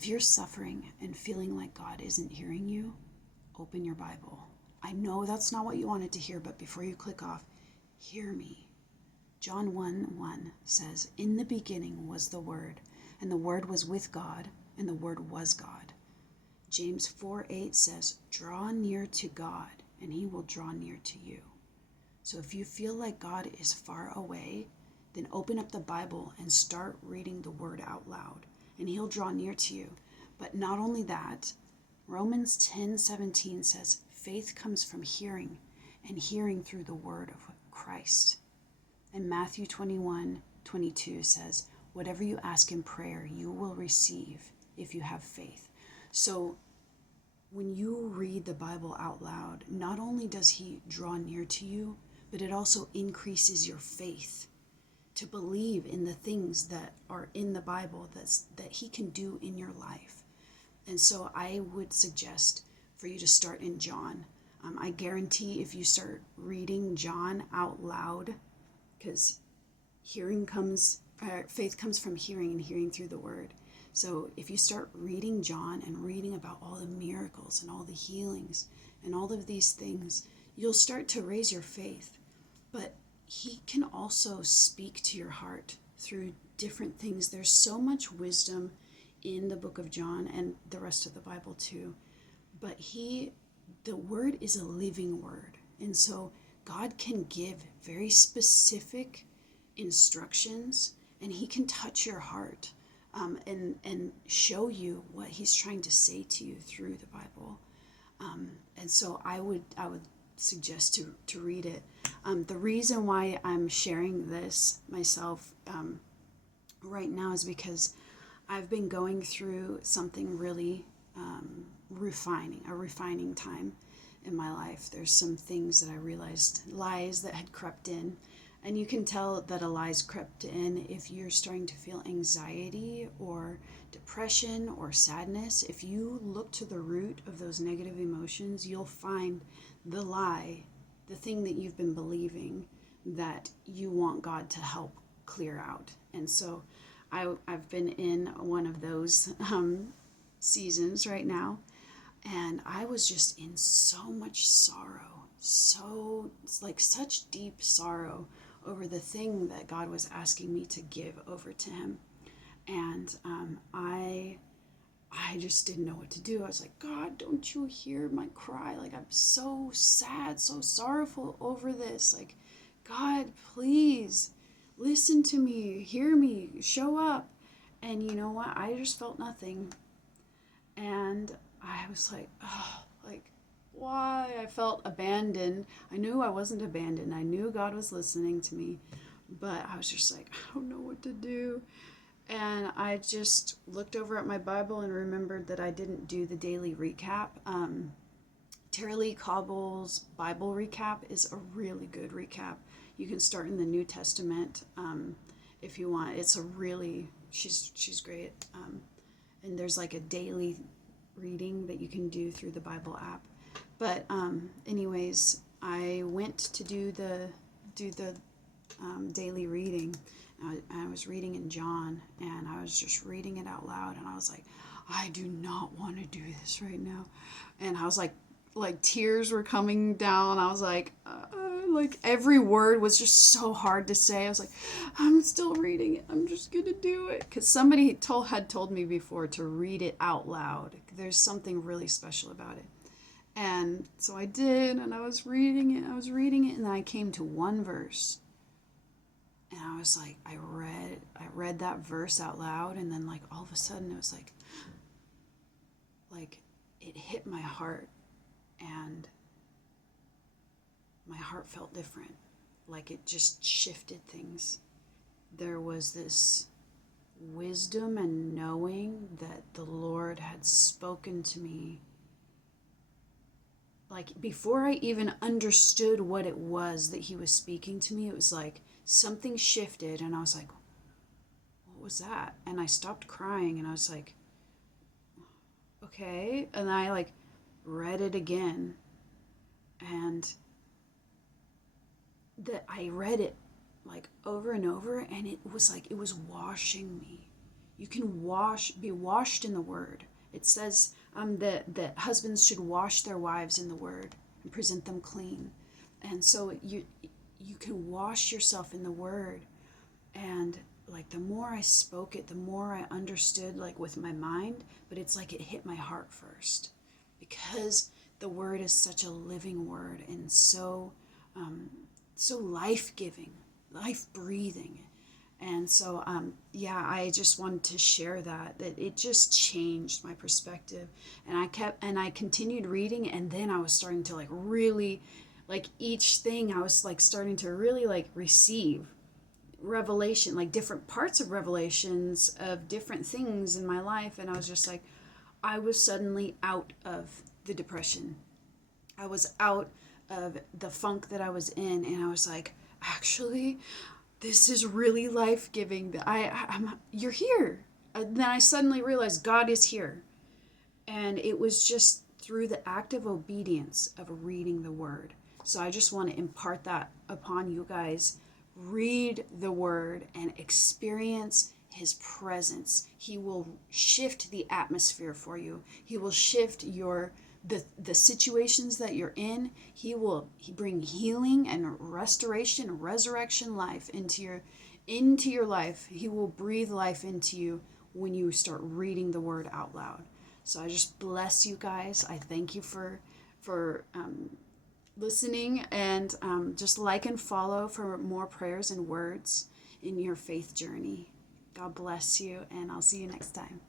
If you're suffering and feeling like God isn't hearing you, open your Bible. I know that's not what you wanted to hear, but before you click off, hear me. John 1:1 says, "In the beginning was the Word, and the Word was with God, and the Word was God." James 4:8 says, "Draw near to God, and He will draw near to you." So if you feel like God is far away, then open up the Bible and start reading the Word out loud, and He'll draw near to you. But not only that, Romans 10:17 says, "Faith comes from hearing, and hearing through the Word of Christ." And Matthew 21:22 says, "Whatever you ask in prayer, you will receive if you have faith." So when you read the Bible out loud, not only does He draw near to you, but it also increases your faith to believe in the things that are in the Bible that He can do in your life. And so I would suggest for you to start in John. I guarantee if you start reading John out loud, because faith comes from hearing, and hearing through the Word. So if you start reading John and reading about all the miracles and all the healings and all of these things, you'll start to raise your faith. But He can also speak to your heart through different things. There's so much wisdom in the book of John and the rest of the Bible too. But the Word is a living Word. And so God can give very specific instructions, and He can touch your heart and show you what He's trying to say to you through the Bible. And so I would suggest to read it. The reason why I'm sharing this myself right now is because I've been going through something really a refining time in my life. There's some things that I realized, lies that had crept in. And you can tell that a lie's crept in if you're starting to feel anxiety or depression or sadness. If you look to the root of those negative emotions, you'll find the lie, the thing that you've been believing that you want God to help clear out. And so I've been in one of those seasons right now, and I was just in so much sorrow, such deep sorrow over the thing that God was asking me to give over to Him. And I just didn't know what to do. I was like, "God, don't you hear my cry? Like, I'm so sad, so sorrowful over this. Like, God, please listen to me, hear me, show up." And you know what? I just felt nothing. And I was like, oh, like, why? I felt abandoned. I knew I wasn't abandoned. I knew God was listening to me, but I was just like, I don't know what to do. And I just looked over at my Bible and remembered that I didn't do the daily recap. Tara-Leigh Cobble's Bible recap is a really good recap. You can start in the New Testament if you want. She's great. And there's like a daily reading that you can do through the Bible app. But anyways, I went to do the daily reading. I was reading in John, and I was just reading it out loud, and I was like, I do not want to do this right now. And I was like tears were coming down. I was like every word was just so hard to say. I was like, I'm still reading it. I'm just gonna do it, because somebody had told me before to read it out loud. There's something really special about it. And so I did, and I was reading it, and then I came to one verse. And I was like, I read that verse out loud, and then like all of a sudden it was like it hit my heart, and my heart felt different. Like it just shifted things. There was this wisdom and knowing that the Lord had spoken to me. Like before I even understood what it was that He was speaking to me, it was like something shifted, and I was like, what was that? And I stopped crying, and I was like, okay. And I like read it again, and I read it like over and over, and it was like it was washing me. You can be washed in the word. It says that husbands should wash their wives in the word and present them clean. And so you can wash yourself in the word. And like the more I spoke it, the more I understood, like with my mind, but it's like it hit my heart first, because the word is such a living word and so life-giving, life-breathing. And so I just wanted to share that it just changed my perspective. And I continued reading, and then I was starting to like really, like each thing I was like starting to really like receive revelation, like different parts of revelations of different things in my life. And I was just like, I was suddenly out of the depression. I was out of the funk that I was in, and I was like, actually, this is really life-giving. You're here. And then I suddenly realized God is here. And it was just through the act of obedience of reading the word. So I just want to impart that upon you guys. Read the word and experience his presence. He will shift the atmosphere for you. He will shift the situations that you're in. He bring healing and restoration, resurrection life into your life. He will breathe life into you when you start reading the word out loud. So I just bless you guys. I thank you for listening, and just like and follow for more prayers and words in your faith journey. God bless you, and I'll see you next time.